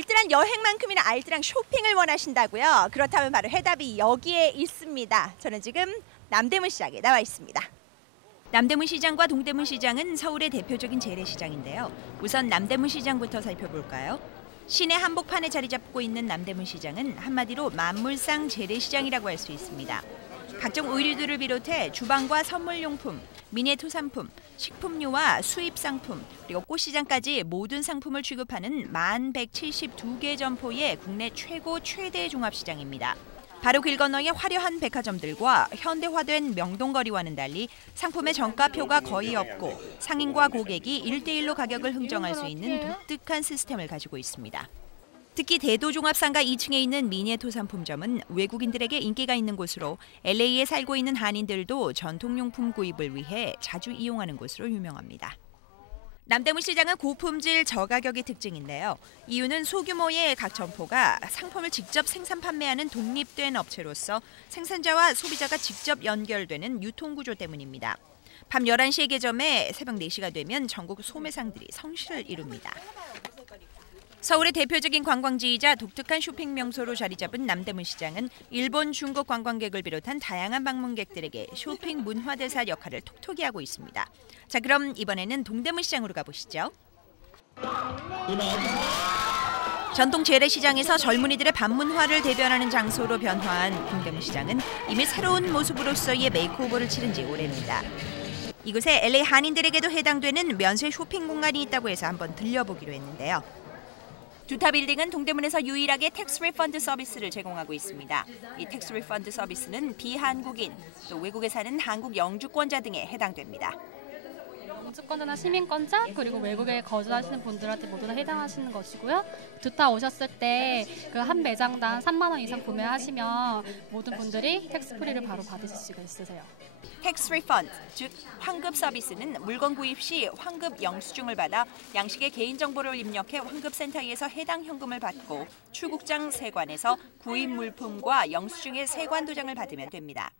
알뜰한 여행만큼이나 알뜰한 쇼핑을 원하신다고요? 그렇다면 바로 해답이 여기에 있습니다. 저는 지금 남대문 시장에 나와 있습니다. 남대문 시장과 동대문 시장은 서울의 대표적인 재래시장인데요. 우선 남대문 시장부터 살펴볼까요? 시내 한복판에 자리 잡고 있는 남대문 시장은 한마디로 만물상 재래시장이라고 할 수 있습니다. 각종 의류들을 비롯해 주방과 선물용품, 미니토산품, 식품류와 수입 상품, 그리고 꽃시장까지 모든 상품을 취급하는 만 172개 점포의 국내 최고 최대 종합시장입니다. 바로 길 건너의 화려한 백화점들과 현대화된 명동거리와는 달리 상품의 정가표가 거의 없고 상인과 고객이 1대1로 가격을 흥정할 수 있는 독특한 시스템을 가지고 있습니다. 특히 대도종합상가 2층에 있는 미니에토 상품점은 외국인들에게 인기가 있는 곳으로 LA에 살고 있는 한인들도 전통용품 구입을 위해 자주 이용하는 곳으로 유명합니다. 남대문 시장은 고품질 저가격이 특징인데요. 이유는 소규모의 각 점포가 상품을 직접 생산 판매하는 독립된 업체로서 생산자와 소비자가 직접 연결되는 유통구조 때문입니다. 밤 11시에 개점해 새벽 4시가 되면 전국 소매상들이 성실을 이룹니다. 서울의 대표적인 관광지이자 독특한 쇼핑 명소로 자리 잡은 남대문 시장은 일본, 중국 관광객을 비롯한 다양한 방문객들에게 쇼핑 문화대사 역할을 톡톡히 하고 있습니다. 자, 그럼 이번에는 동대문 시장으로 가보시죠. 전통 재래시장에서 젊은이들의 반문화를 대변하는 장소로 변화한 동대문 시장은 이미 새로운 모습으로서의 메이크오버를 치른 지 오래입니다. 이곳에 LA 한인들에게도 해당되는 면세 쇼핑 공간이 있다고 해서 한번 들려보기로 했는데요. 두타 빌딩은 동대문에서 유일하게 텍스 리펀드 서비스를 제공하고 있습니다. 이 텍스 리펀드 서비스는 비한국인, 또 외국에 사는 한국 영주권자 등에 해당됩니다. 영주권자나 시민권자 그리고 외국에 거주하시는 분들한테 모두 다 해당하시는 것이고요. 두타 오셨을 때 그 한 매장당 3만 원 이상 구매하시면 모든 분들이 텍스 프리를 바로 받으실 수가 있으세요. 텍스 리펀드, 즉 환급 서비스는 물건 구입 시 환급 영수증을 받아 양식의 개인 정보를 입력해 환급센터에서 해당 현금을 받고 출국장 세관에서 구입 물품과 영수증의 세관 도장을 받으면 됩니다.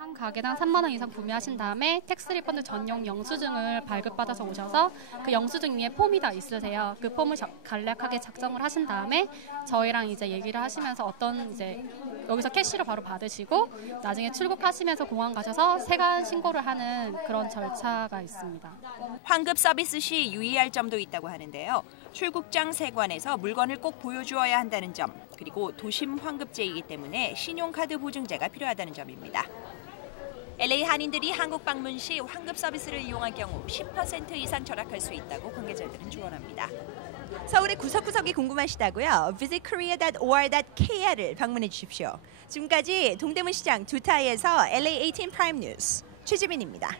한 가게당 3만 원 이상 구매하신 다음에 텍스 리펀드 전용 영수증을 발급받아서 오셔서 그 영수증 위에 폼이 다 있으세요. 그 폼을 간략하게 작성을 하신 다음에 저희랑 이제 얘기를 하시면서 어떤 이제 여기서 캐시로 바로 받으시고 나중에 출국하시면서 공항 가셔서 세관 신고를 하는 그런 절차가 있습니다. 환급 서비스 시 유의할 점도 있다고 하는데요. 출국장 세관에서 물건을 꼭 보여주어야 한다는 점, 그리고 도심 환급제이기 때문에 신용카드 보증제가 필요하다는 점입니다. LA 한인들이 한국 방문 시 환급 서비스를 이용할 경우 10% 이상 절약할 수 있다고 관계자들은 조언합니다. 서울의 구석구석이 궁금하시다고요? visitkorea.or.kr을 방문해 주십시오. 지금까지 동대문 시장 두타이에서 LA 18 프라임 뉴스 최지민입니다.